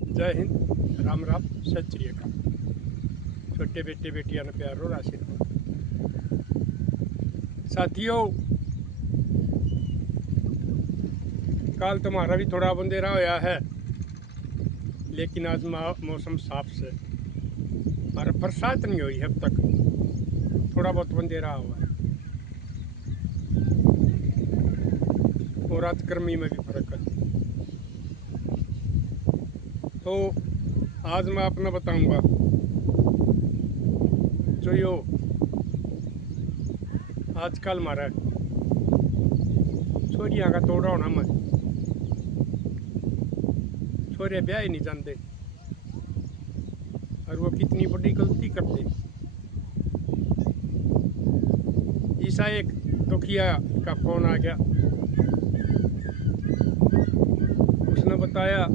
जय हिंद, राम राम, सत श्री अकाल। छोटे बेटे बेटियां ने प्यार और आशीर्वाद। साथियों, कल तुम्हारा भी थोड़ा बंदेरा होया है, लेकिन आज मौसम साफ से और बरसात नहीं हुई है अब तक। थोड़ा बहुत बंदेरा हुआ है और रात गर्मी में भी फर्क है। तो आज मैं अपना बताऊंगा जो यो आजकल हमारा छोरियां का तोड़ा होना मैं छोरे ब्याह ही नहीं जानते और वो कितनी बड़ी गलती करते। ईसा एक तोखिया का फोन आ गया, उसने बताया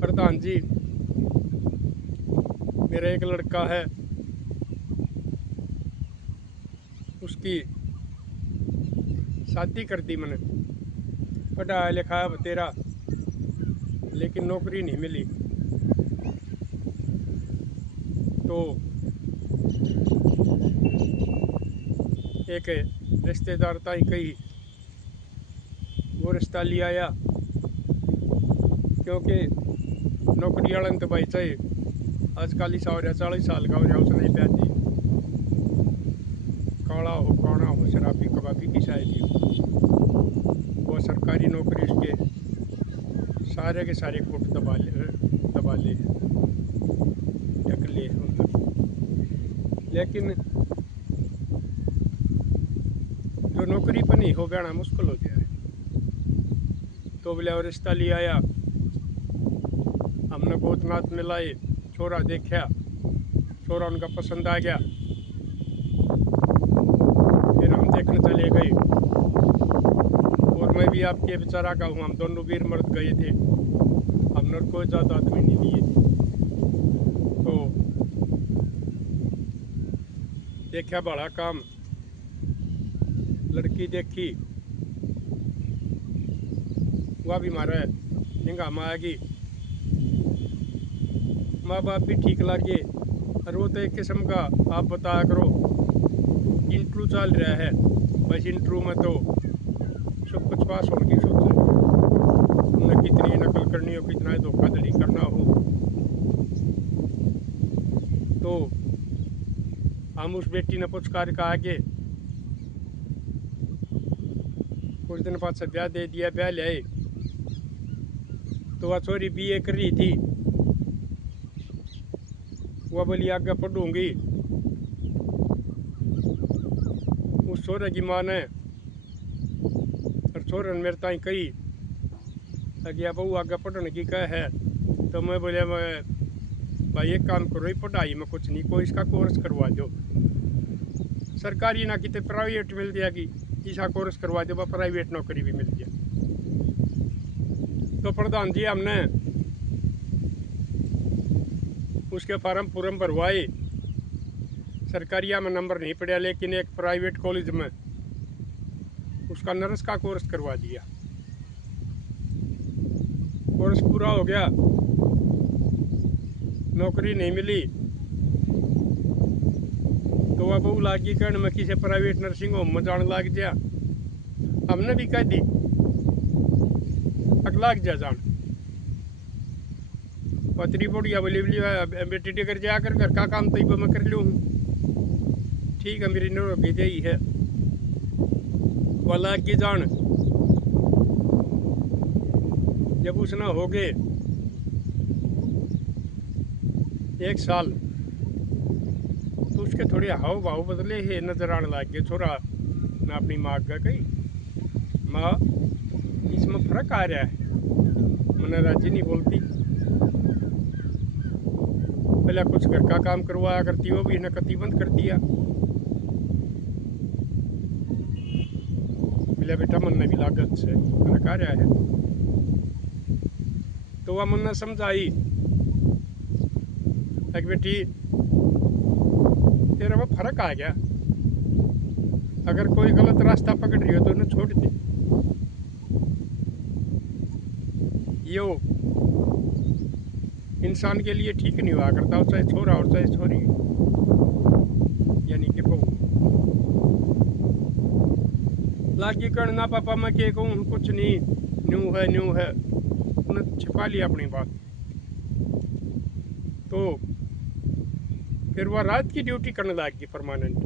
प्रधान जी मेरा एक लड़का है, उसकी शादी कर दी मैंने, पढ़ाया लिखाया बतेरा, लेकिन नौकरी नहीं मिली। तो एक रिश्तेदार ताई कही वो रिश्ता ले आया, क्योंकि नौकरी वाले तो भाई चाहिए आजकल ही 40 साल का हो जाए उसने ब्याह दी, काला हो काना हो शराबी कबाबी की शायदी हो, वो सरकारी नौकरी उसके सारे के सारे कोट दबा ले ढक ले। लेकिन जो नौकरी पर नहीं हो बयाना मुश्किल हो गया है। तो बोले और रिश्ता ले आया, हमने गोतनाथ में लाए, छोरा देखा, छोरा उनका पसंद आ गया, फिर हम देखने चले गए। और मैं भी आपके बेचारा का हूँ, हम दोनों वीर मर्द गए थे, हमने कोई ज़्यादा आदमी नहीं लिए। तो देखा बड़ा काम, लड़की देखी, वह भी मारा हंगामा आएगी, माँ बाप भी ठीक लगे। और वो तो एक किस्म का आप बताया करो इंटरव्यू चल रहा है, बस इंटरव्यू में तो सब कुछ पास होने की सोच है, उन्हें कितनी नकल करनी हो, कितना धोखाधड़ी करना हो। तो हम उस बेटी ने पुचकार का आगे कुछ दिन बाद से ब्याह दे दिया, ब्याह ले आए। तो वह छोरी BA कर रही थी, वह बोली आगे पढ़ूंगी। उस छोरे की माँ ने और छोरे ने मेरे ताई कही कि बहू आगे पढ़ने की क्या है। तो मैं बोले मैं भाई एक काम करो, पढ़ाई में कुछ नहीं, कोई इसका कोर्स करवा दो, सरकारी ना कितने प्राइवेट मिल जाएगी, इसका कोर्स करवा दो, प्राइवेट नौकरी भी मिल जाए। तो प्रधान जी हमने उसके फार्म भरवाए, सरकारिया में नंबर नहीं पड़ा, लेकिन एक प्राइवेट कॉलेज में उसका नर्स का कोर्स करवा दिया। कोर्स पूरा हो गया, नौकरी नहीं मिली। तो वह बहू लागी कहने में किसी प्राइवेट नर्सिंग होम में जाने लग गया। हमने भी कह दी अगला जा जान, पतरी बढ़िया बोली बेटी टिकर जाकर घर का काम तो मैं कर लूँ, ठीक है मेरी नौकरी यही है। वाला की जान जब उसने हो गए 1 साल, तो उसके थोड़े हाव भाव बदले है, नजर आने लग गए। छोरा मैं अपनी माँ का कही माँ इसमें फर्क आ रहा है, मैंने राजी नहीं बोलती, पहले कुछ घर का काम करवाया करती, वो भी इन्हें कती बंद कर दिया। मिला बेटा मन ने भी लागत से मैंने कहा रहा है। तो वह मन ने समझाई एक बेटी तेरा वो फर्क आ गया, अगर कोई गलत रास्ता पकड़ रही हो तो उन्हें छोड़ दे। यो इंसान के लिए ठीक नहीं हुआ करता, चाहे छोरा और चाहे छोरी, यानी कि बहू। लागी कण ना पापा मैं के कहूँ कुछ नहीं, न्यू है, उन्हें छिपा लिया अपनी बात। तो फिर वह रात की ड्यूटी करने लगी परमानेंट।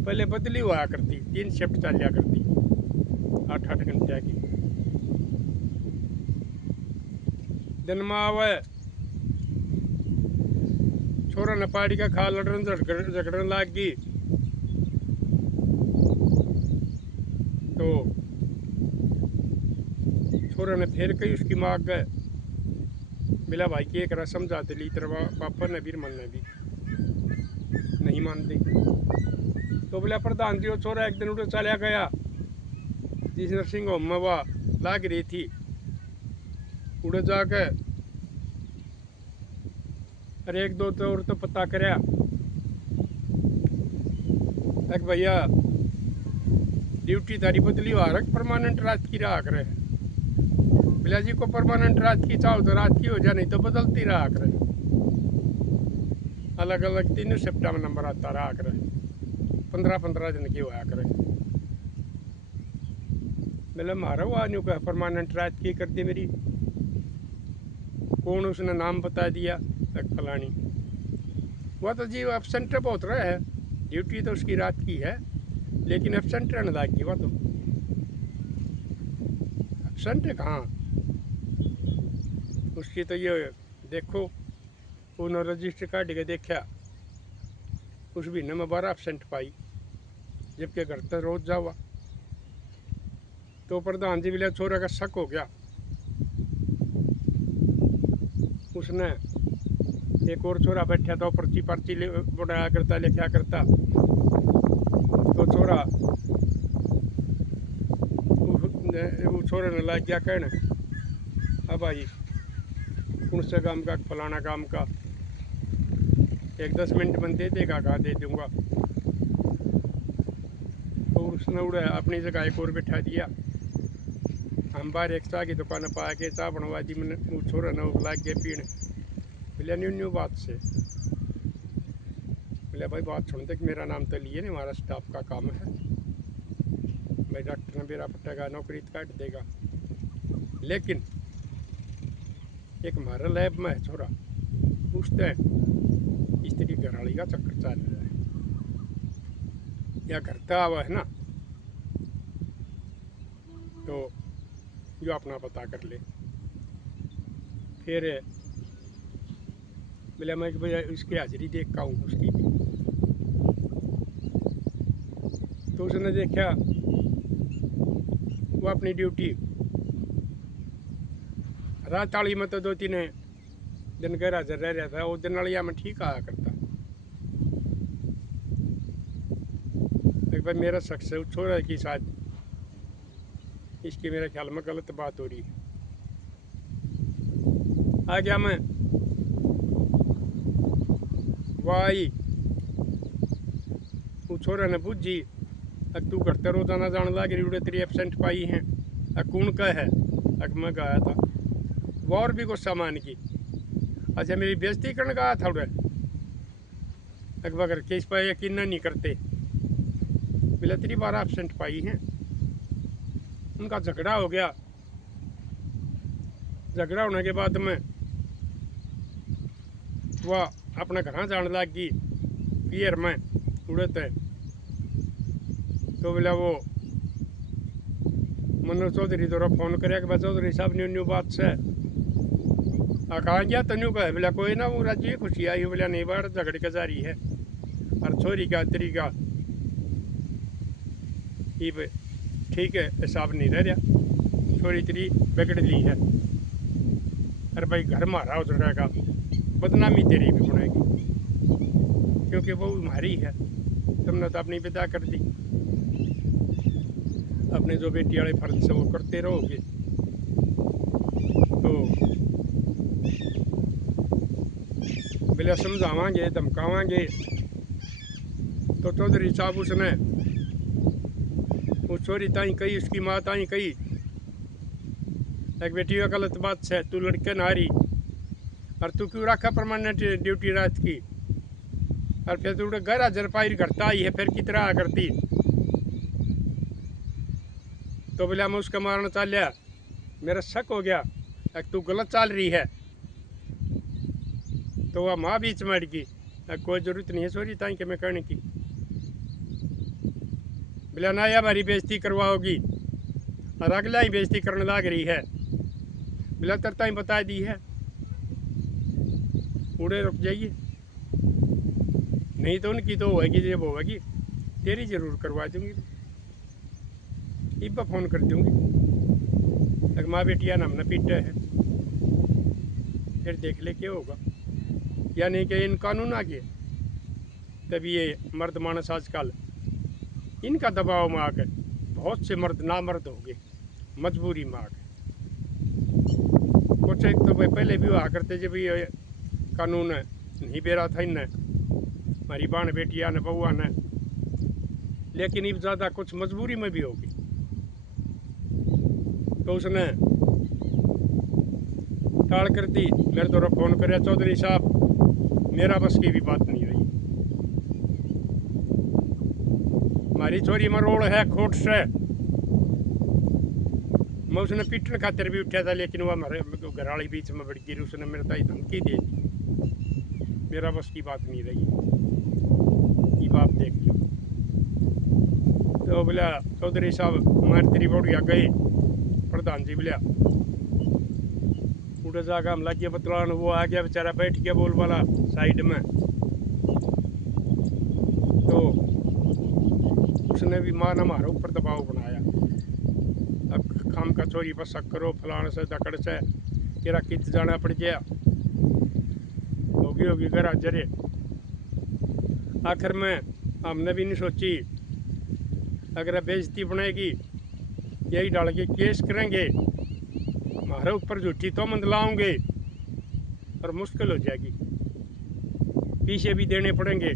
पहले बदली हुआ करती, 3 शिफ्ट चल जा करती 8-8 घंटे की। दिन में आवे छोरा ने पाड़ी का खा लड़न झगड़न लाग गई। तो छोरा ने फिर कही उसकी माँ गए, मिला भाई की एक रस्म जाते ली तरह पापा ने भी मन ने भी नहीं मानते। तो बोला प्रधान जी वो छोरा एक दिन उठे चला गया जिस नर्सिंग होम में वह लाग रही थी, उड़े जाके अरे 1-2 तो और तो पता कराया एक भैया ड्यूटी तारी बदली हुआ रख परमानेंट रात की रहा करे। बिला जी को परमानेंट रात की चाहो तो रात की हो जाए, नहीं तो बदलती रहा करे, अलग अलग 3 शिफ्ट में नंबर आता रहा करे, 15-15 दिन की हुआ करे। बोले मारा हुआ न्यू कहा परमानेंट रात की कर दी मेरी। कौन उसने नाम बता दिया, फलानी। वह तो जी एबसेंट बहुत रहा है, ड्यूटी तो उसकी रात की है लेकिन एबसेंट रहने लगी। वह तो एबसेंट है कहाँ उसकी, तो ये देखो उन्होंने रजिस्टर काट के देखा उस महीने में 12 एबसेंट पाई, जबकि घर तक रोज जावा। तो प्रधान जी बोले छोरा का शक हो गया, उसने एक और छोरा बैठा था पर्ची पर्ची बनाया करता लिखा करता। तो छोरा वो छोरे ने लग गया कहने अब भाई उनसे काम का फलाना काम का एक 10 मिनट में दे देगा, कहा दे दूंगा। तो उसने उड़े अपनी जगह एक और बैठा दिया। हम बाहर एक चाय की दुकान पर आके चाय बनवा दी, मैंने वो छोरा ने लग गया पीने। बोले न्यू बात से, बोले भाई बात सुनते कि मेरा नाम तो लिए नहीं, हमारा स्टाफ का काम है भाई, डॉक्टर ने मेरा पट्टेगा नौकरी काट देगा, लेकिन एक हमारा लैब में है छोरा, पूछते स्त्री घराली का चक्कर चल रहा है या करता हुआ है ना, तो जो अपना पता कर ले। फिर बोले मैं भैया उसकी हाजिरी देख का हूँ उसकी भी। तो उसने देखा वो अपनी ड्यूटी रात वाली में तो 2-3 दिन घर हाजिर रह रहा था, वो दिन वाली में ठीक आया करता। एक भाई मेरा शख्स है छोरा की शायद इसकी मेरे ख्याल में गलत बात हो रही है। आ गया मैं वाई, वो छोरा ने पूछी तू करते रोजाना जान लग रही उड़े तेरी एबसेंट पाई हैं, कौन का है, मैं गया था वो और भी कुछ सामान की। अच्छा मेरी बेइज्जती करने का था उड़े, अगर केस पर यकीन नहीं करते। बोले तेरी 12 एबसेंट पाई हैं। उनका झगड़ा हो गया, झगड़ा होने के बाद में वह अपने घर जाने लग गई पियर में उड़े थे। तो बोला वो मनोज चौधरी द्वारा फोन करे कि चौधरी साहब न्यू बात से कहाँ गया तो न्यू कहे। बोला कोई ना वो राजी खुशी आई। बोला नहीं बार झगड़ के जारी है और छोरी का तरीका ये ठीक है, हिसाब नहीं रह रहा, छोरी तेरी बिगड़ ली है। अरे भाई घर मारा हो जाएगा, बदनामी तेरी भी बनेगी, क्योंकि वो हमारी है, तुमने तो अपनी विदा कर दी, अपने जो बेटी वाले फर्ज से वो करते रहोगे। तो बोले समझावांगे धमकावांगे। तो चौधरी साहब उसने वो छोरी ताई कही, उसकी माँ ताई कही एक बेटी का गलत बात से तू लड़के नारी और तू क्यों रखा परमानेंट ड्यूटी रात की, और फिर तू घर हाजर पाई करता ही है, फिर कितना करती। तो बोला मैं उसका मारना चाल लिया, मेरा शक हो गया तू गलत चाल रही है, तो वह माँ बीच में अड़ गई। कोई ज़रूरत नहीं है सॉरी ताई के मैं करने की। बोला ना या हमारी बेइज्जती करवाओगी, और अगला ही बेइज्जती करने लग रही है। बोला तरता ही बता दी है, उड़े रुक जाइए, नहीं तो उनकी तो होगी जब होगी, तेरी ज़रूर करवा दूँगी, इब्बा फ़ोन कर दूँगी। अगर माँ बेटिया नाम न पीटा है, फिर देख ले क्या होगा। यानी कि इन कानून आ गए, तभी ये मर्द मानस आजकल इनका दबाव में आकर बहुत से मर्द नामर्द हो गए, मजबूरी में आकर। कुछ एक तो भाई पहले भी हुआ करते जब ये कानून नहीं बेरा था इन्हें, हमारी बाण बेटिया ने बहुआ ने, लेकिन अब ज़्यादा कुछ मजबूरी में भी होगी। तो उसने टाल कर दी। मेरे तो फ़ोन करे चौधरी साहब मेरा बस की भी बात नहीं रही, हमारी छोरी मरोड़ है खोट से। मैं उसने पीटने खातिर भी उठा था, लेकिन वह हमारे घरवाली बीच में बढ़ गई, उसने मेरे ताई धमकी दे दी, मेरा बस की बात नहीं रही, ये बात देख लो। तो बोला चौधरी साहब मार तेरी बोड़िया गए, प्रधान जी बोलिया उठे जाकर हम लगे बतलान। वो आ गया बेचारा, बैठ गया बोल वाला साइड में, तो उसने भी माना हमारे ऊपर दबाव बनाया। अब खाम का चोरी बस करो फलान से दकड़ से तेरा कित जाना पड़ गया, होगी घर जरे। आखिर में हमने भी नहीं सोची, अगर बेइज्जती बनेगी यही डाल के केस करेंगे, हमारे ऊपर झूठी तो मंदलाओंगे और मुश्किल हो जाएगी, पीछे भी देने पड़ेंगे,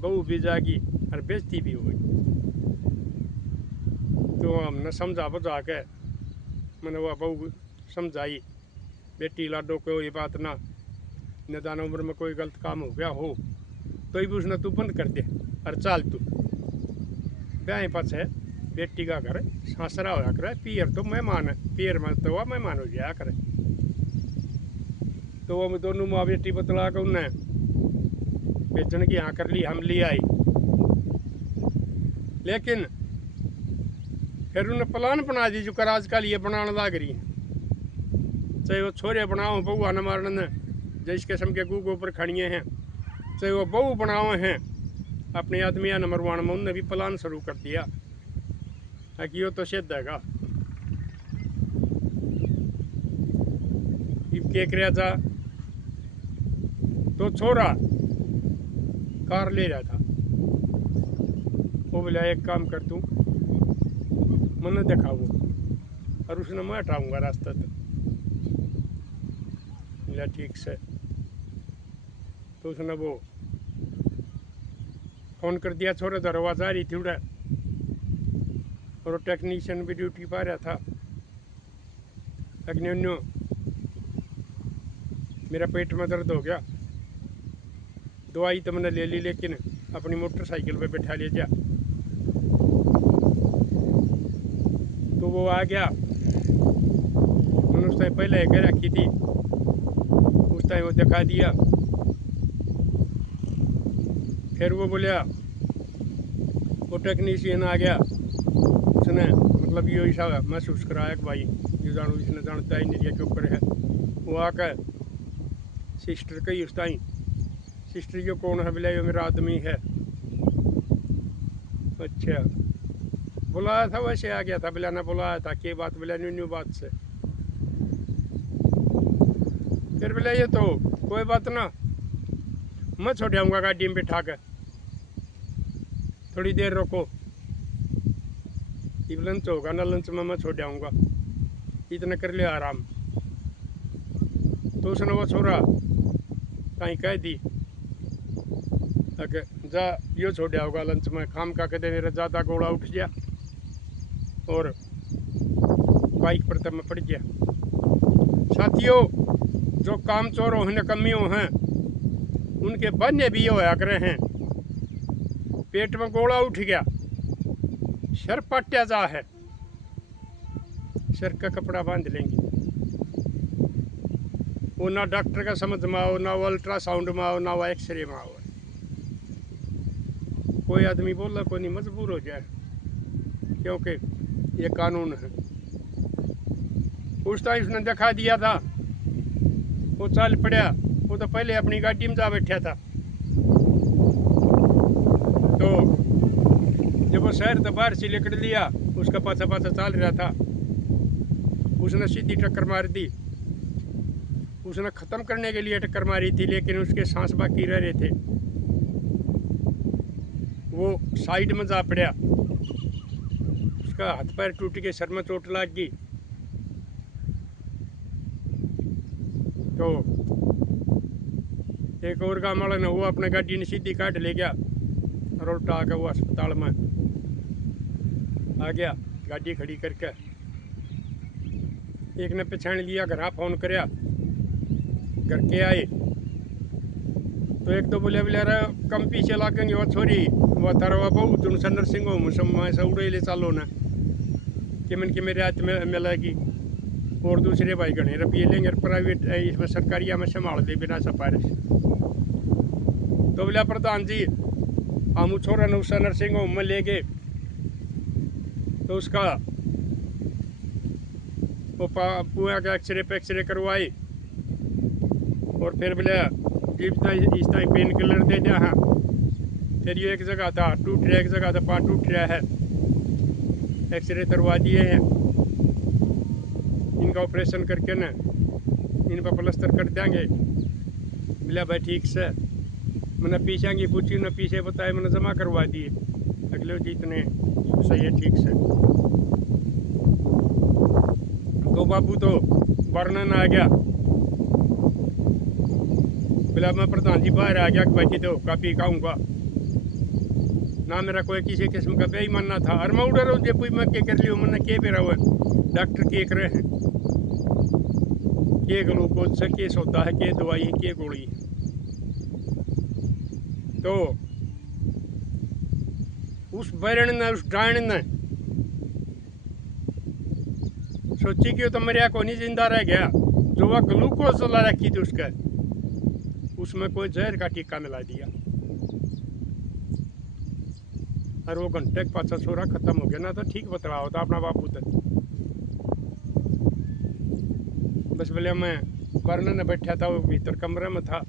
बहू भी जाएगी और बेइज्जती भी होगी। तो हमने समझा बुझा के मैंने वह बहू समझाई, बेटी लाडो को ये बात ना, निदान उम्र में कोई गलत काम हो गया हो तो ही भी उसने तू बंद कर दे और चाल तू ब्याह पास है, बेटी का घर सासरा होया करे, पियर तो मेहमान है, पियर में तो वह मेहमान हो जाया करे। तो वो दोनों माँ बेटी बतला के उन्हें बेचने की यहाँ कर ली, हम ले आई। लेकिन फिर उन्हें प्लान बना दी जो कर आजकल ये बनाने लग रही है, चाहे वो छोरे बनाओ बहू न मारने जिस किस्म के गूगो पर खड़िए हैं, चाहे वो बहू बनाओ हैं अपने आदमी न मरवाने में, उनने भी प्लान शुरू कर दिया कि वो तो सिद्ध हैगा। क्या कर था, तो छोरा कार ले रहा था, वो बोला एक काम कर तू मैंने देखा वो, और उसने मैं हटाऊंगा रास्ता तक। बोला ठीक से। तो उसने वो फ़ोन कर दिया, छोरा दरवाजा आ रही थी उड़ा, और टेक्नीशियन भी ड्यूटी पा रहा था। लेकिन मेरा पेट में दर्द हो गया, दवाई तो मैंने ले ली, लेकिन अपनी मोटरसाइकिल पे बैठा ले जा। तो वो आ गया, मैंने उस टाइम पहले एक रखी थी, उस टाइम वो दिखा दिया। फिर वो बोलिया, वो टेक्नीशियन आ गया, उसने मतलब ये ऐसा महसूस कराया कि भाई ये जानू इसने जानता ही नहीं के ऊपर है। वो आकर सिस्टर कही उस टाइम, सिस्टर ये कौन है? बोला ये मेरा आदमी है। अच्छा बुलाया था, वैसे आ गया था, बोला ना बुलाया था, क्या बात? बोला न्यू बात से। फिर बोला ये तो कोई बात ना, मैं छोड़ आऊँगा गाड़ी में बिठा कर, थोड़ी देर रुको, जब लंच होगा ना लंच में मैं छोड़ आऊँगा, इतना कर ले आराम। तो उसने वो छोरा कहीं कह दी अगर जा यो छोड़ आऊँगा लंच में, खाम का कहते मेरा ज़्यादा गोला उठ गया और बाइक पर तब मैं पड़ गया। साथियों जो काम चोरों हैं कमियों हैं उनके बन्ने भी होया करे हैं। पेट में गोला उठ गया, सर पट्या जा है, सर का कपड़ा बांध लेंगे। वो ना डॉक्टर का समझ में आओ, ना वो अल्ट्रासाउंड में आओ, ना वो एक्सरे में आओ। कोई आदमी बोला कोई नहीं, मजबूर हो जाए, क्योंकि ये कानून है। उस टाइम उसने दिखा दिया था, वो चल पड़ा। वो तो पहले अपनी गाड़ी में जा बैठा था। तो जब वो शहर तो बाहर से निकल लिया, उसका पाछा पाछा चल रहा था, उसने सीधी टक्कर मार दी। उसने ख़त्म करने के लिए टक्कर मारी थी, लेकिन उसके सांस बाकी रह रहे थे। वो साइड में जा पड़ा, उसका हाथ पैर टूट के, सर में चोट लग गई। तो एक और गाँव वाला ने वो अपने गाड़ी ने सीधी काट ले गया और उल्टा आकर वो अस्पताल में आ गया, गाड़ी खड़ी करके। एक ने पहचान लिया, घर फोन कराया, घर के आए तो एक तो बोले बोले कम पीछे लागेंगे वो छोरी वो तारा बहू तुम सन्नर सिंह हो मुसम्मा ऐसा उड़े ले चालो ना कि मन के मेरे हाथ में मिलेगी। और दूसरे भाई गणे रुपये लेंगे, प्राइवेट इसमें सरकारी में संभाल दे बिना सिफारिश। तो बोला प्रधान जी हम छोरा ने उस नर्सिंग होम में ले गए, तो उसका वो पुआ का एक्सरे पे एक्सरे करवाए और फिर बोले इस टाइम पेन किलर दे दिया। हाँ, फिर ये एक जगह था टूट रहा, एक जगह था पाँव टूट रहा है, एक्सरे करवा दिए हैं। इनका ऑपरेशन करके ना इन पर प्लास्टर कर देंगे। बोला भाई ठीक से, मैंने पीछे की पूछी ना, पीछे बताए, मैंने जमा करवा दिए। अगले जितने सही है ठीक से। तो बाबू तो वर्णन आ गया, बोला मैं प्रधान जी बाहर आ गया कि भाई तो कापी खाऊंगा ना, मेरा कोई किसी किस्म का बेईमानना था। और मैं उड़ा रहा हूँ मैं क्या कर लियो, मैंने के बेरा हुआ डॉक्टर के कर रहे हैं, के ग्लूकोज से केस होता है, के दवाई है, के गोली है। तो उस बैरण ने, उस डायन ने सोची कि तो मेरे को नहीं जिंदा रह गया। जो वह ग्लूकोज ला रखी थी उसका, उसमें कोई जहर का टीका मिला दिया और वो घंटे के पाछा छोरा खत्म हो गया। ना तो ठीक बतला होता अपना बापू तक। बस बोले मैं वरना ने बैठा था, वो भीतर कमरे में था।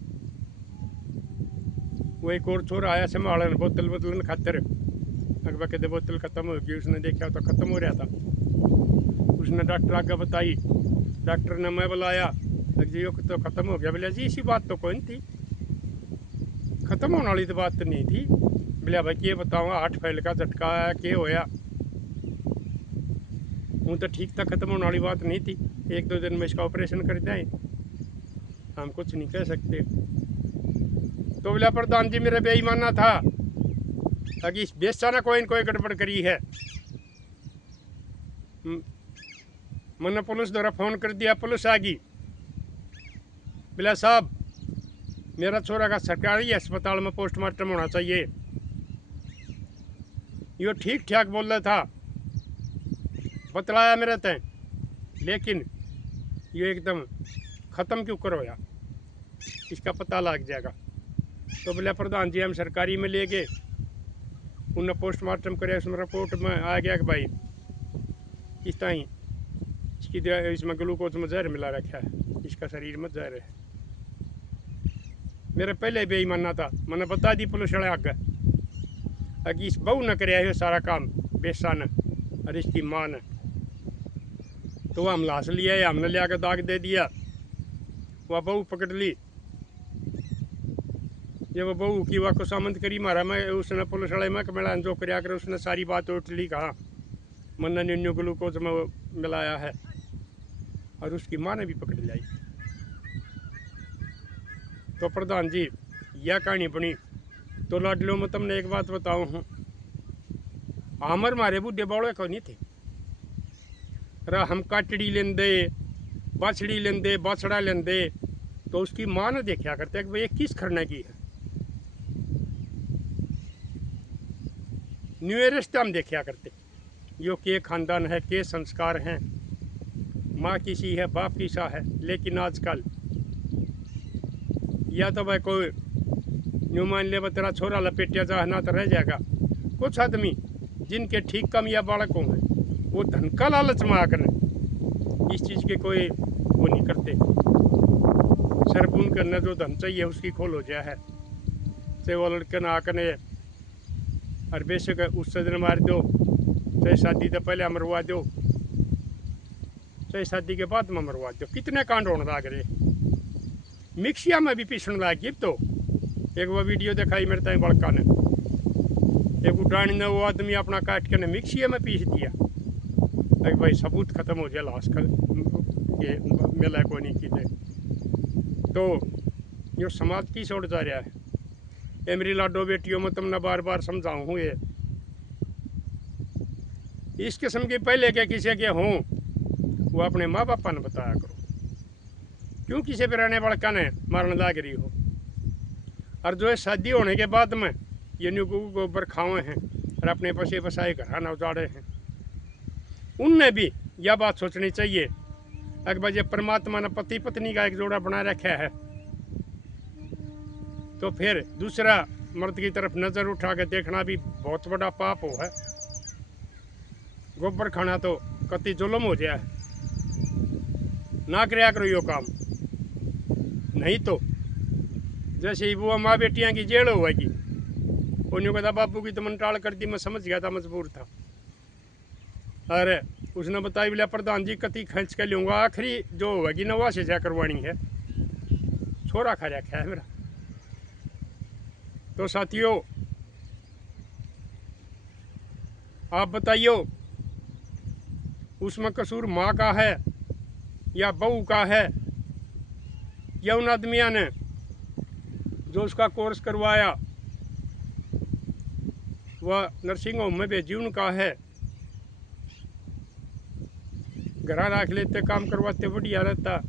वो एक और छोरा आया संभालन बोतल बदलन खातर, अगवा कहते बोतल खत्म हो गई। उसने देखा तो खत्म हो रहा था। उसने डॉक्टर आगे बताई, डॉक्टर ने मैं बुलाया, जी तो खत्म हो गया। बोले जी इसी बात तो कोई नहीं थी, खत्म होने वाली तो बात तो नहीं थी। बोले भाई ये बताऊँगा 8 फैल का झटका है, क्या होया? वो तो ठीक था, खत्म होने वाली बात नहीं थी। 1-2 दिन में इसका ऑपरेशन कर दें, हम कुछ नहीं कह सकते। तो बोला प्रधान जी मेरा बेईमाना था, अगर इस बेचाना कोई गड़बड़ करी है। मैंने पुलिस द्वारा फ़ोन कर दिया, पुलिस आ गई। बोला साहब मेरा छोरा का सरकारी अस्पताल में पोस्टमार्टम होना चाहिए। यो ठीक ठाक बोल रहा था, बतलाया मेरे तय, लेकिन ये एकदम ख़त्म क्यों करोया, इसका पता लग जाएगा। तो बोले प्रधान जी हम सरकारी में ले गए, उन्हें पोस्टमार्टम करे, उसमें रिपोर्ट में आ गया कि भाई इस टाइम इसमें ग्लूकोज में जहर मिला रखा है, इसका शरीर में जहर है। मेरे पहले बेईमाना था, मैंने बता दी पुलिस वाले आगे, अगर इस बहू ने कराया सारा काम बेसा ने और इसकी माँ ने, तो वह हम लाश लिया है, हमने लिया के दाग दे दिया। वह बहू पकड़ ली, जब वो बहू की वह खुशामंद करी मारा, मैं उसने पुलिस वाले में मेरा जो कराया कर, उसने सारी बात उठ ली, कहा मैंने न्यू ग्लूकोज में मिलाया है, और उसकी माँ ने भी पकड़ लाई। तो प्रधान जी यह कहानी बनी। तो लाडलो में तुमने एक बात बताऊँ हूँ, आमर मारे बूढ़े बौड़े को नहीं थे, हम काटड़ी लेंदे, बाछड़ी लेंदे, बाछड़ा लेंदे, तो उसकी माँ ने देखा करते कि भाई ये किस खरने की है। न्यूएरेस्ट हम देखा करते यो के खानदान है, के संस्कार हैं, माँ किसी है, बाप किसा है। लेकिन आजकल या तो भाई कोई यूँ मान ले तेरा छोरा लपेटिया जा ना तो रह जाएगा। कुछ आदमी जिनके ठीक कम या बालकों हैं वो धन का लालच में आकर इस चीज़ के कोई वो नहीं करते। सरपुन करना जो धन चाहिए उसकी खोल हो जाए है से वो लड़के ना आकर और बेशक उससे दिन मार दो, चाहे शादी से पहले मरवा दो, चाहे शादी के बाद में मरवा दो। कितने कांड होने लग रहे। मिक्सिया में भी पीसने लगी। तो एक वो वीडियो दिखाई मेरे ताई बड़का ने, एक उठानी ने वो आदमी अपना काट के ने मिक्सिया में पीस दिया। अरे भाई सबूत खत्म हो जाए लाश का ये मेला को नहीं की। तो यो समाज की छोड़ जा रहा है। ये मेरी लाडो बेटियों में तुमने बार बार समझाऊँ हूँ ये इस किस्म के पहले के किसी के हों वो अपने माँ बापा ने बताया करो। क्यों किसी पुराने बड़का ने मारने लाग रही हो। और जो है शादी होने के बाद में ये न्यू गोबर खावे हैं और अपने पसे बसाए घर न उजाड़े हैं। उनने भी यह बात सोचनी चाहिए अगर भाई जब परमात्मा ने पति पत्नी का एक जोड़ा बना रखा है तो फिर दूसरा मर्द की तरफ नज़र उठा के देखना भी बहुत बड़ा पाप हो है। गोबर खाना तो कति जुल्म हो जाए। ना कराया करो यो काम, नहीं तो जैसे ही वो माँ बेटियाँ की जेल होगी उन्होंने कहता बापू की तो मन टाल कर दी, मैं समझ गया था, मजबूर था। अरे उसने बताई बोला प्रधान जी कति खर्च कर लूँगा, आखिरी जो होगी ना वहाँ से जा करवानी है। छोरा खा रखा है मेरा। तो साथियों आप बताइयो उसमें कसूर माँ का है या बहू का है या उन आदमियों ने जो उसका कोर्स करवाया वह नर्सिंग होम में भेजी उनका है। घर रख लेते काम करवाते बढ़िया रहता।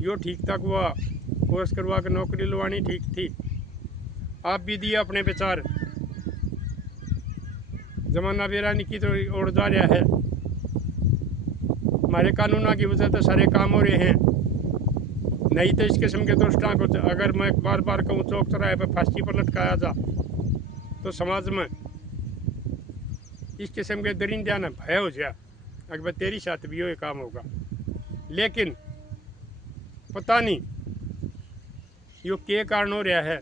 यो ठीक ठाक हुआ कोर्स करवा कर नौकरी लवानी ठीक थी। आप भी दिए अपने विचार। जमाना बेरानी की तो ओर जा रहा है। हमारे कानूनों की वजह से सारे काम हो रहे हैं। नहीं तो इस किस्म के दुष्टां को अगर मैं बार बार कहूँ चौक चौराहे पर फांसी पर लटकाया जा तो समाज में इस किस्म के दरिंदा न भय हो जाए अगर तेरी साथ भी ये काम होगा। लेकिन पता नहीं यो के कारण हो रहा है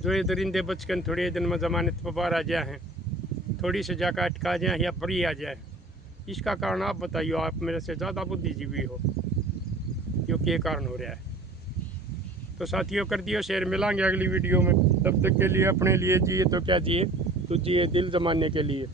जो ये दरिंदे बचकन थोड़े दिन में जमानत पर बाहर आ जाए हैं, थोड़ी सजा का अटका जाए या बरी आ जाए। इसका कारण आप बताइए, आप मेरे से ज़्यादा बुद्धिजीवी हो। यो के कारण हो रहा है। तो साथियों कर दियो शेयर, मिलांगे अगली वीडियो में। तब तक के लिए अपने लिए जिए तो क्या जिए, तो जिए दिल जमाने के लिए।